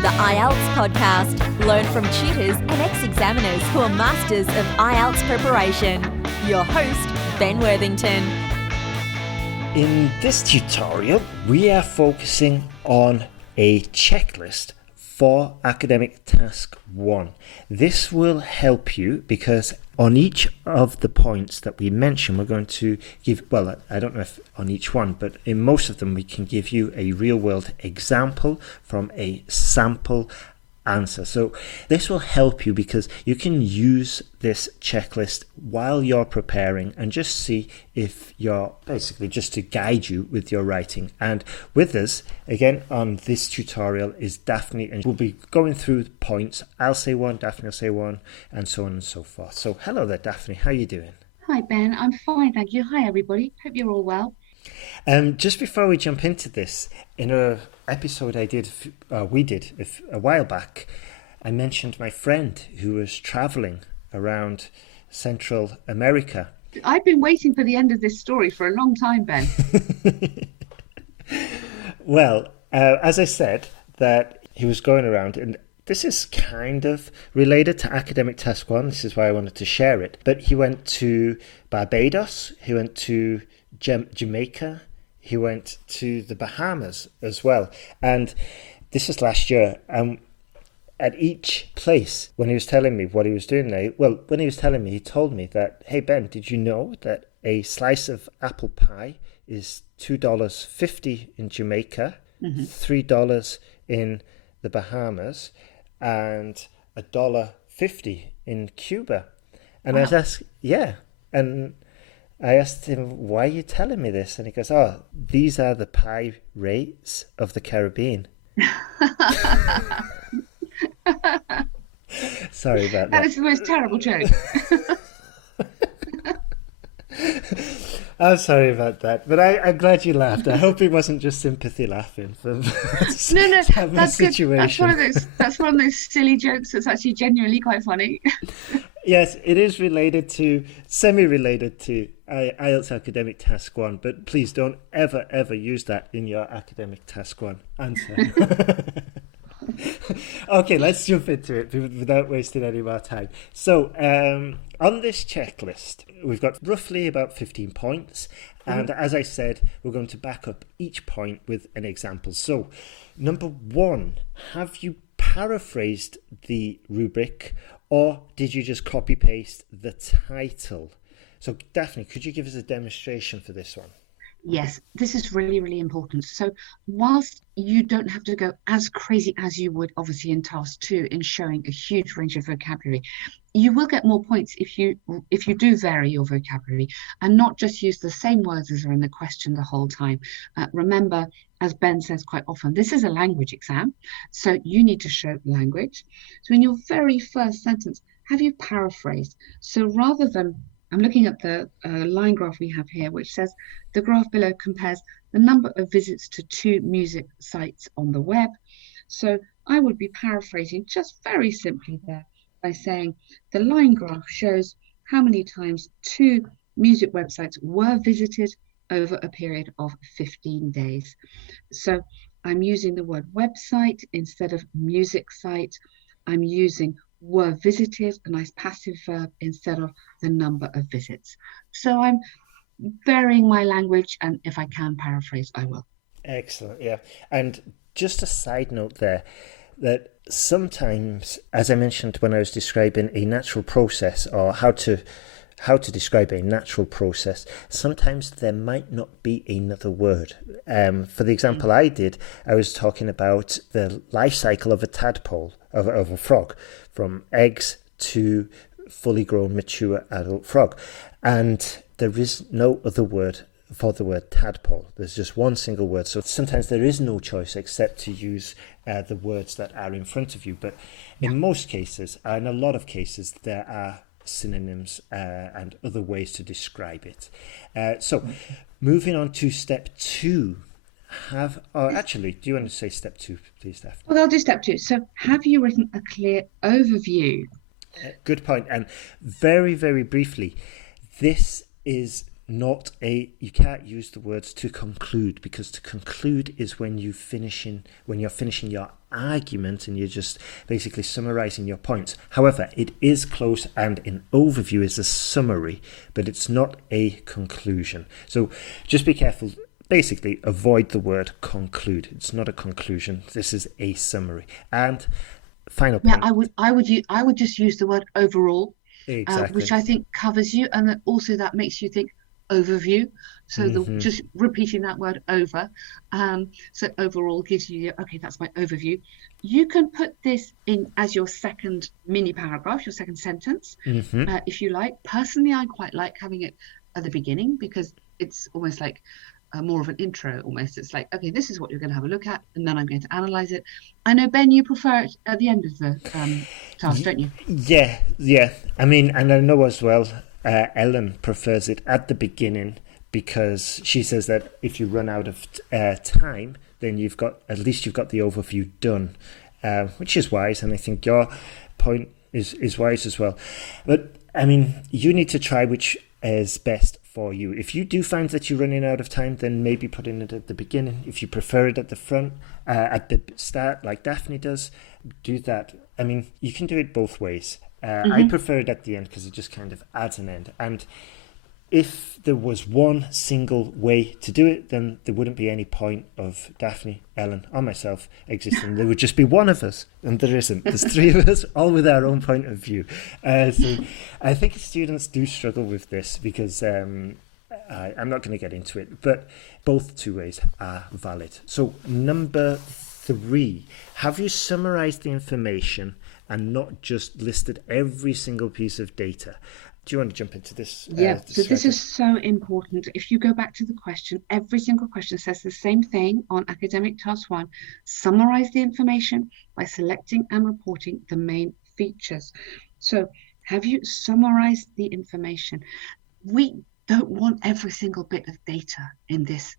to the IELTS Podcast. Learn from tutors and ex-examiners who are masters of IELTS preparation. Your host, Ben Worthington. In this tutorial, we are focusing on a checklist for Academic Task 1. This will help you because on each of the points that we mention, we're going to give, well, I don't know if on each one, but in most of them, we can give you a real-world example from a sample answer. So this will help you because you can use this checklist while you're preparing and just see if you're basically just to guide you with your writing. And with us again on this tutorial is Daphne, and we'll be going through the points. I'll say one, Daphne will say one, and so on and so forth. So hello there, Daphne, how are you doing? Hi Ben, I'm fine, thank you. Hi everybody, hope you're all well. Just before we jump into this, in a episode we did a while back, I mentioned my friend who was traveling around Central America. I've been waiting for the end of this story for a long time, Ben. Well, as I said, that he was going around, and this is kind of related to Academic Task 1. This is why I wanted to share it. But he went to Barbados, he went to Jamaica, he went to the Bahamas as well. And this is last year. At each place, when he was telling me what he was doing there, he told me that, hey Ben, did you know that a slice of apple pie is $2.50 in Jamaica, $3 in the Bahamas, and $1.50 in Cuba? And wow. I asked him, why are you telling me this? And he goes, oh, these are the pie rates of the Caribbean. Sorry about that. That is the most terrible joke. I'm sorry about that, but I'm glad you laughed. I hope it wasn't just sympathy laughing from No, that's situation. Good. That's one of those silly jokes that's actually genuinely quite funny. Yes, it is semi-related to IELTS Academic Task 1, but please don't ever use that in your Academic Task 1 answer. Okay, let's jump into it without wasting any more time. So, on this checklist, we've got roughly about 15 points. And as I said, we're going to back up each point with an example. So, number 1, have you paraphrased the rubric or did you just copy-paste the title? So, Daphne, could you give us a demonstration for this one? Yes, this is really, really important. So whilst you don't have to go as crazy as you would obviously in Task 2 in showing a huge range of vocabulary, you will get more points if you do vary your vocabulary and not just use the same words as are in the question the whole time. Remember, as Ben says quite often, this is a language exam, so you need to show language. So in your very first sentence, have you paraphrased? So rather than, I'm looking at the line graph we have here, which says the graph below compares the number of visits to 2 music sites on the web. So I would be paraphrasing just very simply there by saying the line graph shows how many times 2 music websites were visited over a period of 15 days. So I'm using the word website instead of music site. I'm using were visited, a nice passive verb, instead of the number of visits. So I'm varying my language, and if I can paraphrase, I will. Excellent, yeah. And just a side note there, that sometimes, as I mentioned when I was describing a natural process or how to describe a natural process, sometimes there might not be another word. For the example I did, I was talking about the life cycle of a tadpole, of a frog, from eggs to fully grown, mature adult frog. And there is no other word for the word tadpole. There's just one single word. So sometimes there is no choice except to use the words that are in front of you. But in most cases, and a lot of cases, there are synonyms and other ways to describe it. So moving on to step 2. Do you want to say step 2, please, Daphne? Well, I'll do step 2. So have you written a clear overview? Good point. And very, very briefly, this is you can't use the words to conclude, because to conclude is when you're finishing your argument and you're just basically summarising your points. However, it is close, and an overview is a summary, but it's not a conclusion. So just be careful. Basically, avoid the word conclude. It's not a conclusion. This is a summary. And final point. Yeah, I would just use the word overall, Exactly. which I think covers you, and then also that makes you think overview. So just repeating that word over. So overall gives you, okay, that's my overview. You can put this in as your second mini paragraph, your second sentence, if you like. Personally, I quite like having it at the beginning, because it's almost like more of an intro almost. It's like, okay, this is what you're going to have a look at, and then I'm going to analyze it. I know, Ben, you prefer it at the end of the task, don't you? Yeah. I mean, and I know as well, Ellen prefers it at the beginning, because she says that if you run out of time, then you've got the overview done, which is wise, and I think your point is wise as well. But I mean, you need to try which is best for you. If you do find that you're running out of time, then maybe putting it at the beginning. If you prefer it at the front, at the start, like Daphne does, do that. I mean, you can do it both ways. I prefer it at the end, because it just kind of adds an end. And if there was one single way to do it, then there wouldn't be any point of Daphne, Ellen, or myself existing. There would just be one of us, and there isn't. There's three of us, all with our own point of view. So I think students do struggle with this, because I'm not going to get into it, but both two ways are valid. So number 3, have you summarised the information and not just listed every single piece of data? Do you want to jump into this? Yeah, so this is so important. If you go back to the question, every single question says the same thing on Academic Task 1. Summarise the information by selecting and reporting the main features. So have you summarised the information? We don't want every single bit of data in this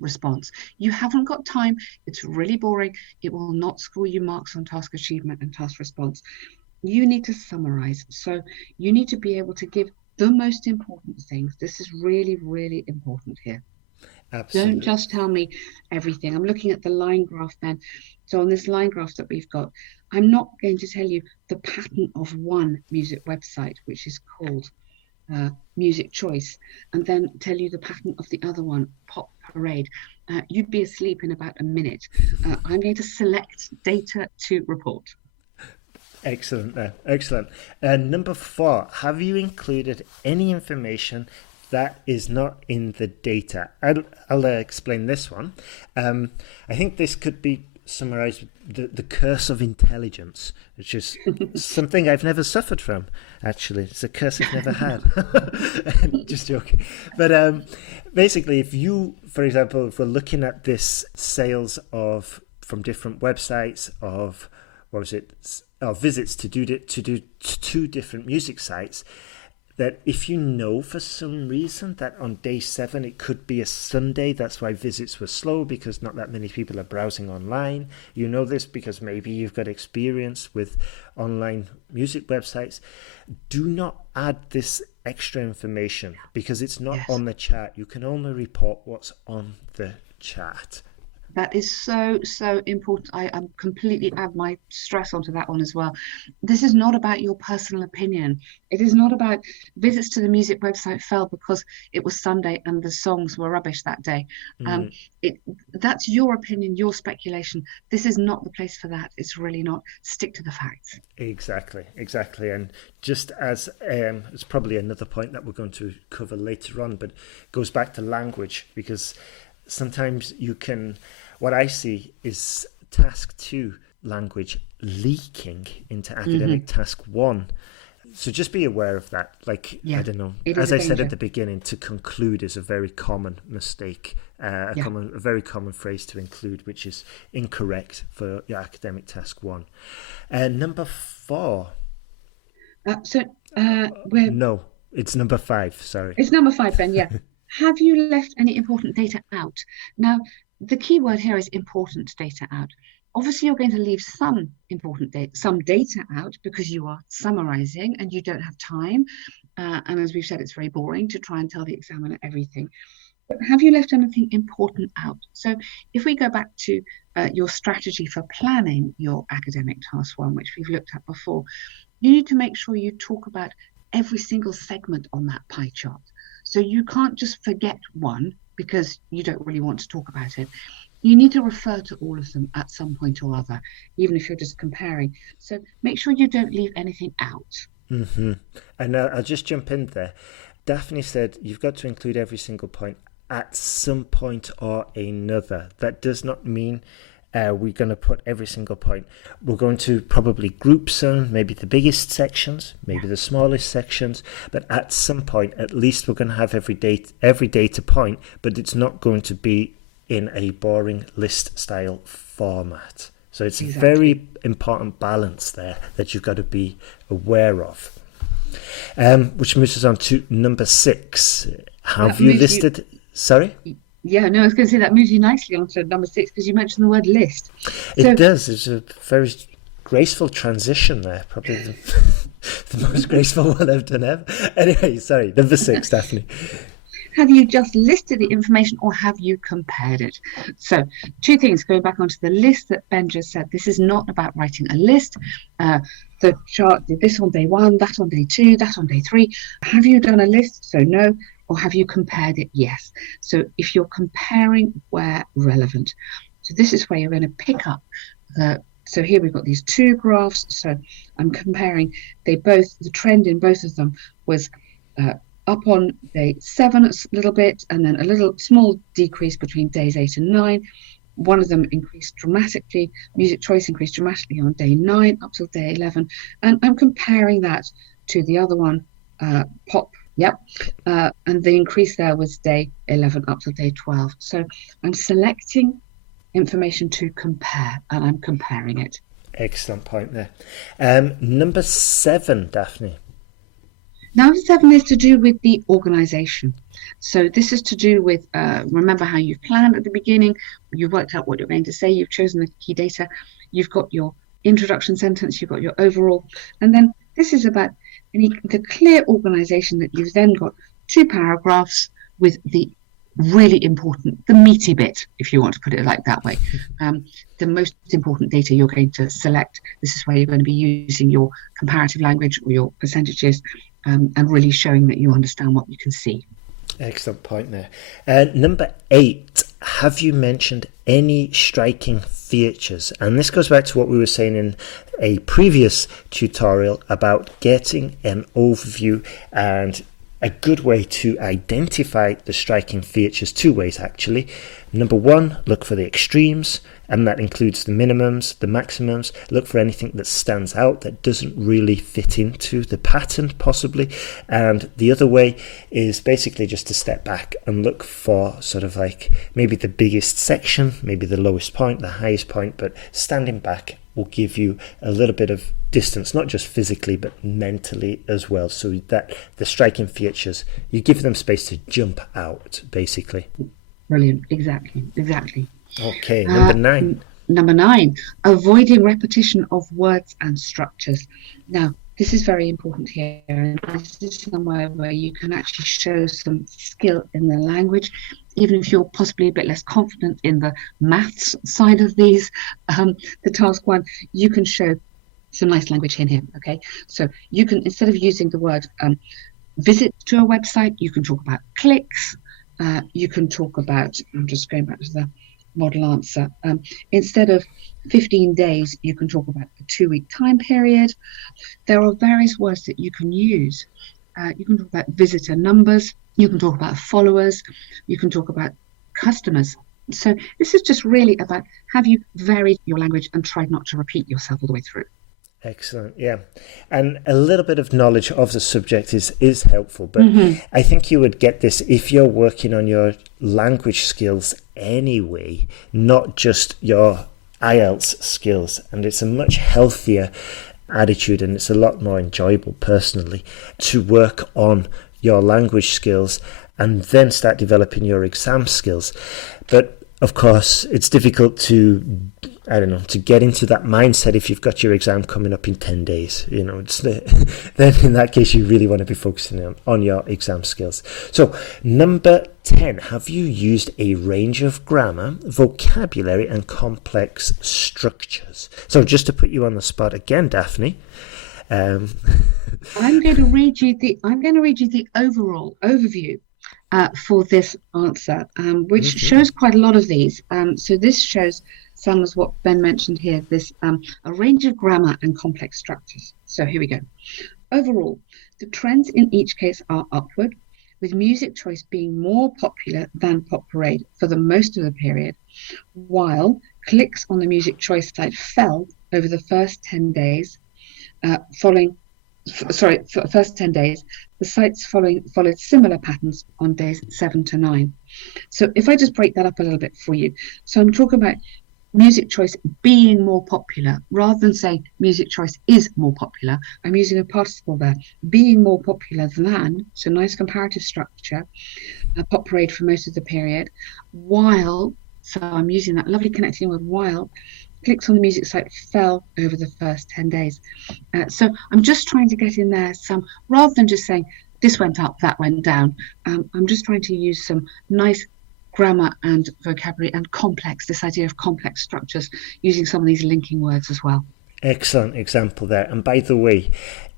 response. You haven't got time. It's really boring. It will not score you marks on task achievement and task response. You need to summarize. So you need to be able to give the most important things. This is really, really important here. Absolutely. Don't just tell me everything. I'm looking at the line graph then. So on this line graph that we've got, I'm not going to tell you the pattern of one music website, which is called Music Choice, and then tell you the pattern of the other one, Pop Parade. You'd be asleep in about a minute. I'm going to select data to report. Excellent. Excellent. Number 4, have you included any information that is not in the data? I'll explain this one. I think this could be summarised the curse of intelligence, which is something I've never suffered from, actually. It's a curse I've never had. Just joking. But basically, if you, for example, if we're looking at this sales from different websites of, visits to do 2 different music sites, that if you know for some reason that on day 7 it could be a Sunday, that's why visits were slow, because not that many people are browsing online. You know this because maybe you've got experience with online music websites. Do not add this extra information, because it's not on the chart. You can only report what's on the chart. That is so, so important. I completely add my stress onto that one as well. This is not about your personal opinion. It is not about visits to the music website fell because it was Sunday and the songs were rubbish that day. That's your opinion, your speculation. This is not the place for that. It's really not. Stick to the facts. Exactly. And just as it's probably another point that we're going to cover later on, but it goes back to language, because sometimes what I see is task 2 language leaking into academic task 1. So just be aware of that. I don't know. As I said at the beginning, to conclude is a very common mistake, a very common phrase to include, which is incorrect for your academic task 1. Number 4. No, it's number 5. Sorry. It's number 5, Ben. Yeah. Have you left any important data out? Now, the key word here is important data out. Obviously, you're going to leave some important data, some data out, because you are summarising and you don't have time. And as we've said, it's very boring to try and tell the examiner everything. But have you left anything important out? So if we go back to your strategy for planning your academic task 1, which we've looked at before, you need to make sure you talk about every single segment on that pie chart. So you can't just forget one because you don't really want to talk about it. You need to refer to all of them at some point or other, even if you're just comparing. So make sure you don't leave anything out. Mm-hmm. And I'll just jump in there. Daphne said you've got to include every single point at some point or another. That does not mean we're going to put every single point. We're going to probably group some, maybe the biggest sections, maybe the smallest sections, but at some point, at least we're going to have every data point, but it's not going to be in a boring list style format. So it's a very important balance there that you've got to be aware of. Which moves us on to number 6. Have you listed... Sorry? Yeah, no, I was going to say that moves you nicely onto number 6 because you mentioned the word list. It does. It's a very graceful transition there. Probably the most graceful one I've done ever. Anyway, sorry, number 6, Daphne. Have you just listed the information or have you compared it? So 2 things, going back onto the list that Ben just said. This is not about writing a list. The chart did this on day 1, that on day 2, that on day 3. Have you done a list? So no. Or have you compared it? Yes. So if you're comparing where relevant. So this is where you're going to pick up so here we've got these 2 graphs. So I'm comparing, the trend in both of them was up on day 7 a little bit, and then a little small decrease between days 8 and 9. One of them increased dramatically, music choice increased dramatically on day 9 up till day 11. And I'm comparing that to the other one, pop. Yep. And the increase there was day 11 up to day 12. So I'm selecting information to compare, and I'm comparing it. Excellent point there. Number 7, Daphne. Number 7 is to do with the organisation. So this is to do with, remember how you've planned at the beginning, you've worked out what you're going to say, you've chosen the key data, you've got your introduction sentence, you've got your overall, and then this is about the clear organisation that you've then got 2 paragraphs with the really important, the meaty bit, if you want to put it like that way. The most important data you're going to select. This is where you're going to be using your comparative language or your percentages and really showing that you understand what you can see. Excellent point there. Number 8, have you mentioned any striking features? And this goes back to what we were saying in a previous tutorial about getting an overview, and a good way to identify the striking features, 2 ways actually. Number 1, look for the extremes, and that includes the minimums, the maximums. Look for anything that stands out that doesn't really fit into the pattern possibly. And the other way is basically just to step back and look for sort of like maybe the biggest section, maybe the lowest point, the highest point, but standing back will give you a little bit of distance, not just physically but mentally as well, so that the striking features, you give them space to jump out basically. Brilliant. Exactly. Okay, number 9. Number 9, avoiding repetition of words and structures. Now, this is very important here, and this is somewhere where you can actually show some skill in the language, even if you're possibly a bit less confident in the maths side of these. The task 1, you can show some nice language in here, okay? So you can, instead of using the word visit to a website, you can talk about clicks, you can talk about, I'm just going back to the model answer. Instead of 15 days, you can talk about a 2-week time period. There are various words that you can use. You can talk about visitor numbers, you can talk about followers, you can talk about customers. So this is just really about, have you varied your language and tried not to repeat yourself all the way through? Excellent, yeah. And a little bit of knowledge of the subject is helpful, but I think you would get this if you're working on your language skills anyway, not just your IELTS skills. And it's a much healthier attitude, and it's a lot more enjoyable personally to work on your language skills and then start developing your exam skills. But of course, it's difficult to I don't know, to get into that mindset if you've got your exam coming up in 10 days. You know, then in that case, you really want to be focusing on your exam skills. So, number 10, have you used a range of grammar, vocabulary, and complex structures? So, just to put you on the spot again, Daphne. I'm going to read you the overall overview for this answer, which shows quite a lot of these. So this shows some as what Ben mentioned here, this a range of grammar and complex structures. So here we go. Overall, the trends in each case are upward, with music choice being more popular than Pop Parade for the most of the period, while clicks on the music choice site fell over the first 10 days, first 10 days, the sites followed similar patterns on days 7 to 9. So if I just break that up a little bit for you. So I'm talking about music choice being more popular, rather than saying music choice is more popular. I'm using a participle there, being more popular than, so nice comparative structure, Pop Parade for most of the period, while, so I'm using that lovely connecting word while, clicks on the music site fell over the first 10 days. So I'm just trying to get in there some, rather than just saying this went up, that went down, I'm just trying to use some nice grammar and vocabulary and this idea of complex structures, using some of these linking words as well. Excellent example there. And by the way,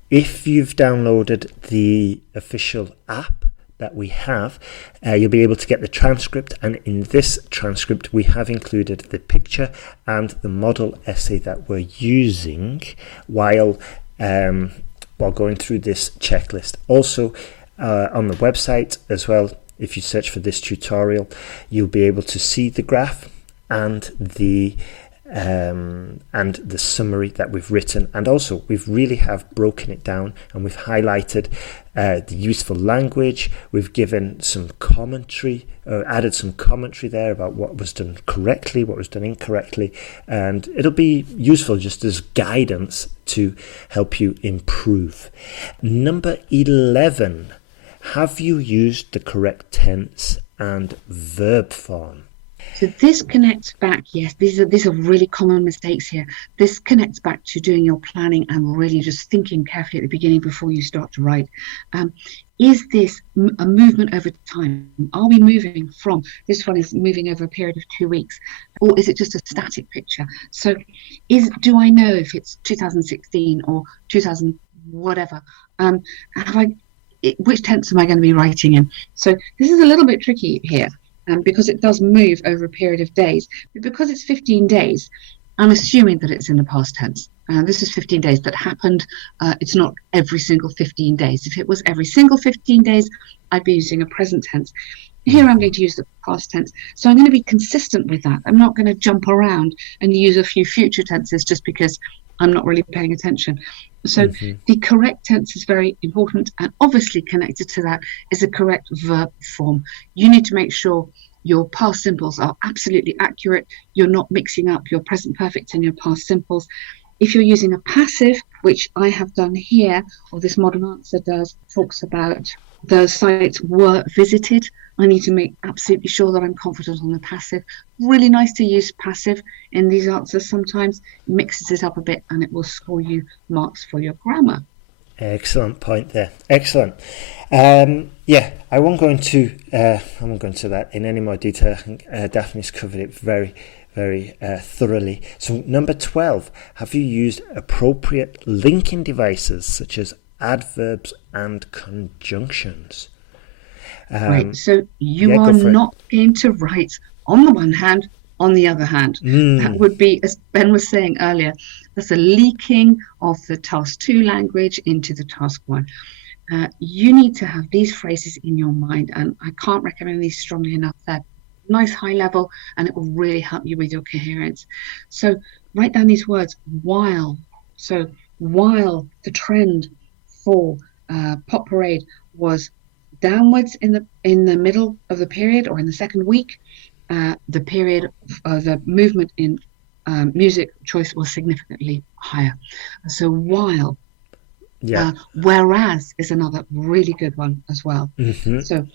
if you've downloaded the official app that we have, you'll be able to get the transcript, and in this transcript we have included the picture and the model essay that we're using while going through this checklist. Also on the website as well, if you search for this tutorial, you'll be able to see the graph and the summary that we've written, and also we've really have broken it down and we've highlighted the useful language. We've given some commentary, added some commentary there about what was done correctly, what was done incorrectly, and it'll be useful just as guidance to help you improve. Number 11, have you used the correct tense and verb form? So this connects back, yes, these are really common mistakes here. This connects back to doing your planning and really just thinking carefully at the beginning before you start to write. Is this a movement over time? Are we moving from, this one is moving over a period of 2 weeks, or is it just a static picture? So do I know if it's 2016 or 2000 whatever? Which tense am I going to be writing in? So this is a little bit tricky here. Because it does move over a period of days. But because it's 15 days, I'm assuming that it's in the past tense. This is 15 days that happened. It's not every single 15 days. If it was every single 15 days, I'd be using a present tense. Here I'm going to use the past tense. So I'm going to be consistent with that. I'm not going to jump around and use a few future tenses just because I'm not really paying attention. So the correct tense is very important, and obviously connected to that is a correct verb form. You need to make sure your past simples are absolutely accurate. You're not mixing up your present perfect and your past simples. If you're using a passive, which I have done here, or this modern answer talks about the sites were visited, I need to make absolutely sure that I'm confident on the passive. Really nice to use passive in these answers sometimes. It mixes it up a bit and it will score you marks for your grammar. Excellent point there. Excellent. I won't go into that in any more detail. I think Daphne's covered it very, very thoroughly. So number 12, have you used appropriate linking devices such as adverbs and conjunctions? Right, so you are not going to write on the one hand, on the other hand. That would be, as Ben was saying earlier, that's a leaking of the Task 2 language into the Task 1. You need to have these phrases in your mind, and I can't recommend these strongly enough. They're nice high level, and it will really help you with your coherence. So write down these words, while. So while the trend for Pop Parade was downwards in the middle of the period or in the second week, the period of the movement in music choice was significantly higher. So while, whereas is another really good one as well. So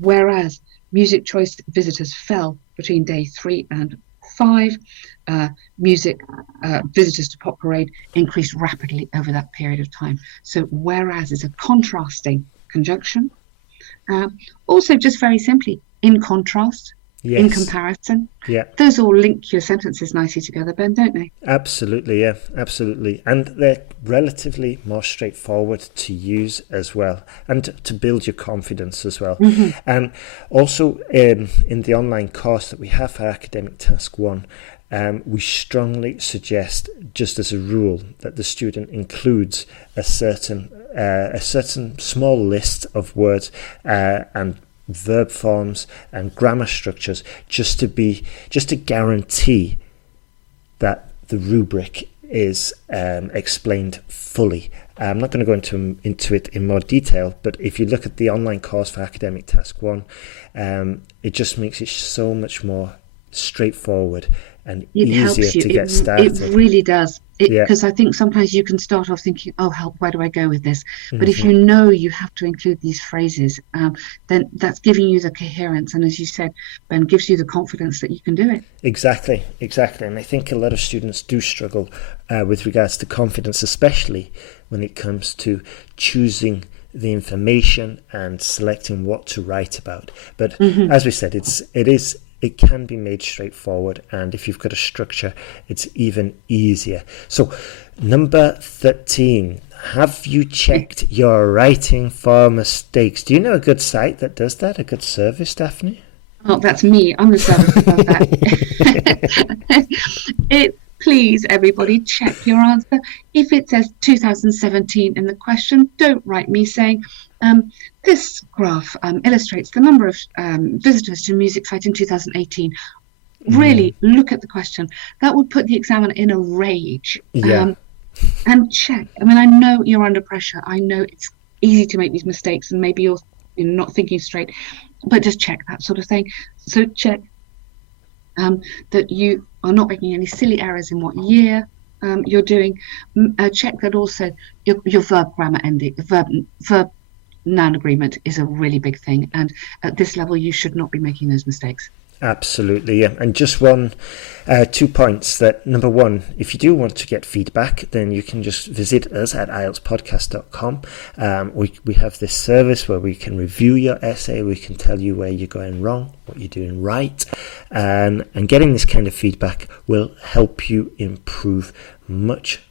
whereas music choice visitors fell between day 3 and 5. Music, visitors to Pop Parade increased rapidly over that period of time. So whereas is a contrasting conjunction. Also, just very simply, in contrast, Yes. in comparison. Yeah. Those all link your sentences nicely together, Ben, don't they? Absolutely, yeah, absolutely. And they're relatively more straightforward to use as well, and to build your confidence as well. Mm-hmm. And also in the online course that we have for Academic Task 1, we strongly suggest, just as a rule, that the student includes a certain small list of words and verb forms and grammar structures, just to guarantee that the rubric is explained fully. I'm not going to go into it in more detail, but if you look at the online course for Academic Task 1, it just makes it so much more straightforward and easier to get started. It really does. Yeah. Because I think sometimes you can start off thinking, oh, help, where do I go with this? But if you know you have to include these phrases, then that's giving you the coherence. And as you said, Ben, gives you the confidence that you can do it. Exactly. And I think a lot of students do struggle with regards to confidence, especially when it comes to choosing the information and selecting what to write about. But as we said, it can be made straightforward, and if you've got a structure, it's even easier. So, number 13, have you checked your writing for mistakes? Do you know a good site that does that, a good service, Daphne? Oh, that's me. I'm the service above that. Please, everybody, check your answer. If it says 2017 in the question, don't write me saying, this graph illustrates the number of visitors to Music Site in 2018. Really look at the question. That would put the examiner in a rage. Yeah. And check. I mean, I know you're under pressure. I know it's easy to make these mistakes, and maybe you're not thinking straight, but just check that sort of thing. So check that you are not making any silly errors in what year you're doing. Check that also your verb grammar ending, verb noun agreement is a really big thing, and at this level you should not be making those mistakes. Absolutely, yeah. And just 2 points. That number 1, if you do want to get feedback, then you can just visit us at IELTSPodcast.com. We have this service where we can review your essay, we can tell you where you're going wrong, what you're doing right, and getting this kind of feedback will help you improve much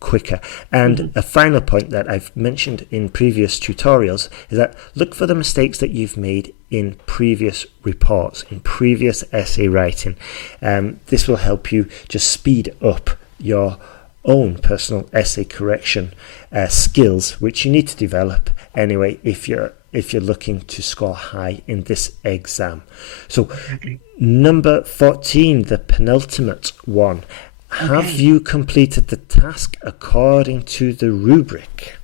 quicker. And a final point that I've mentioned in previous tutorials is that look for the mistakes that you've made in previous reports, in previous essay writing. This will help you just speed up your own personal essay correction skills, which you need to develop anyway if you're looking to score high in this exam. So number 14, the penultimate one. Have you completed the task according to the rubric?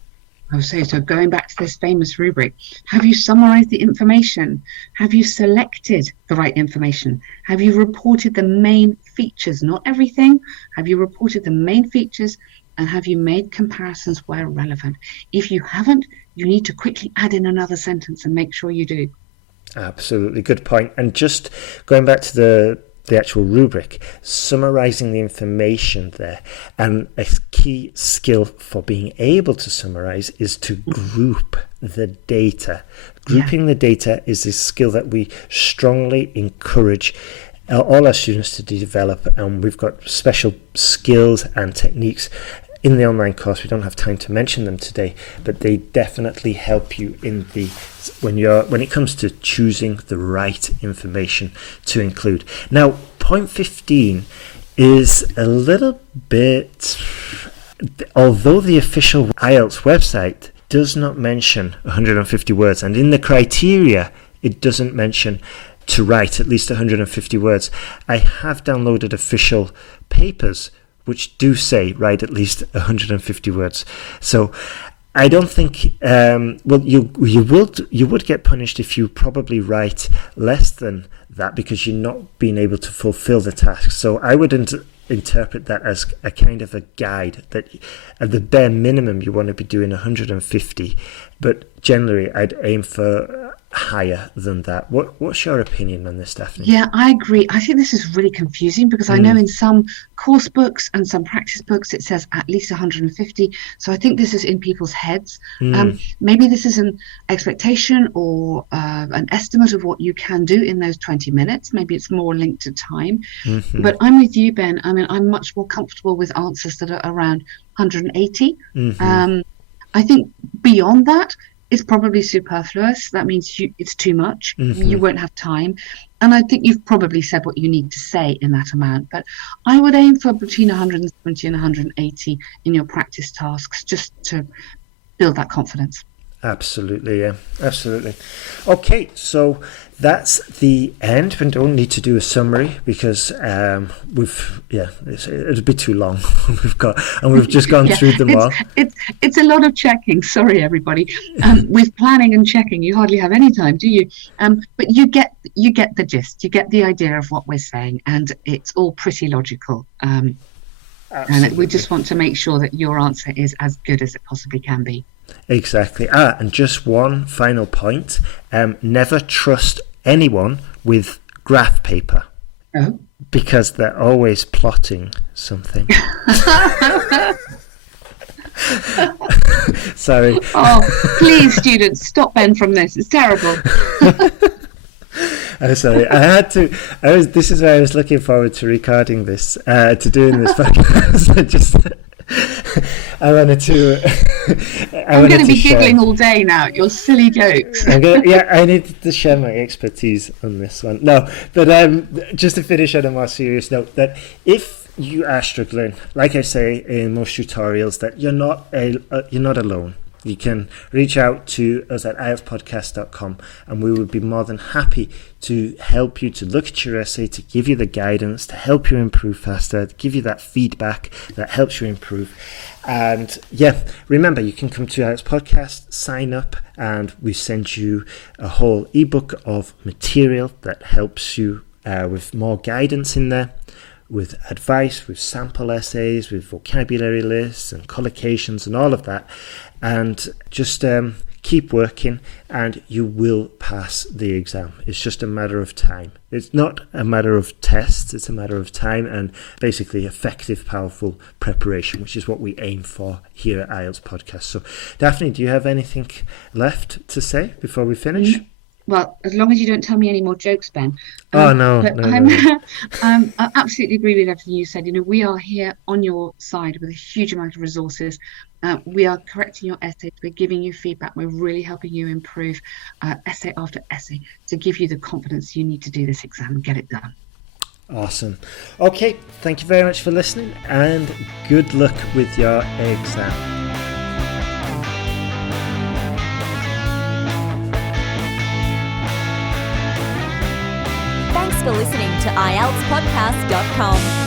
So going back to this famous rubric, have you summarised the information? Have you selected the right information? Have you reported the main features, not everything? Have you reported the main features? And have you made comparisons where relevant? If you haven't, you need to quickly add in another sentence and make sure you do. Absolutely, good point. And just going back to the actual rubric, summarising the information there, and a key skill for being able to summarise is to group the data. Grouping the data is a skill that we strongly encourage all our students to develop, and we've got special skills and techniques in the online course. We don't have time to mention them today, but they definitely help you in when it comes to choosing the right information to include. Now, point 15 is a little bit, although the official IELTS website does not mention 150 words, and in the criteria it doesn't mention to write at least 150 words, I have downloaded official papers which do say write at least 150 words. So I don't think, you would get punished if you probably write less than that because you're not being able to fulfill the task. So I would interpret that as a kind of a guide that at the bare minimum you want to be doing 150, but generally I'd aim for higher than that. What's your opinion on this, Daphne? Yeah, I agree. I think this is really confusing because I know in some course books and some practice books it says at least 150. So I think this is in people's heads. Maybe this is an expectation or an estimate of what you can do in those 20 minutes. Maybe it's more linked to time. But I'm with you, Ben. I mean, I'm much more comfortable with answers that are around 180. I think beyond that, it's probably superfluous. That means it's too much. You won't have time. And I think you've probably said what you need to say in that amount. But I would aim for between 170 and 180 in your practice tasks, just to build that confidence. Absolutely, yeah, absolutely. Okay, so that's the end. We don't need to do a summary because it'd be too long. We've just gone through them all. It's a lot of checking. Sorry, everybody. With planning and checking, you hardly have any time, do you? But you get the gist. You get the idea of what we're saying, and it's all pretty logical. And we just want to make sure that your answer is as good as it possibly can be. Exactly. And just one final point. Never trust anyone with graph paper. Oh. Because they're always plotting something. Sorry. Oh, please, students, stop Ben from this. It's terrible. I'm sorry. This is why I was looking forward to recording this, to doing this podcast. I'm going to be giggling all day now at your silly jokes. I need to share my expertise on this one. No, but just to finish on a more serious note, that if you are struggling, like I say in most tutorials, that you're not alone. You can reach out to us at IELTSPodcast.com and we would be more than happy to help you, to look at your essay, to give you the guidance, to help you improve faster, to give you that feedback that helps you improve. And remember, you can come to IELTS Podcast, sign up, and we send you a whole ebook of material that helps you with more guidance in there, with advice, with sample essays, with vocabulary lists and collocations and all of that. And just keep working and you will pass the exam. It's just a matter of time. It's not a matter of tests, it's a matter of time and basically effective, powerful preparation, which is what we aim for here at IELTS Podcast. So, Daphne, do you have anything left to say before we finish? Well, as long as you don't tell me any more jokes, Ben. No. I absolutely agree with everything you said. We are here on your side with a huge amount of resources. We are correcting your essays. We're giving you feedback. We're really helping you improve essay after essay to give you the confidence you need to do this exam and get it done. Awesome. Okay, thank you very much for listening and good luck with your exam. Thanks for listening to IELTSPodcast.com.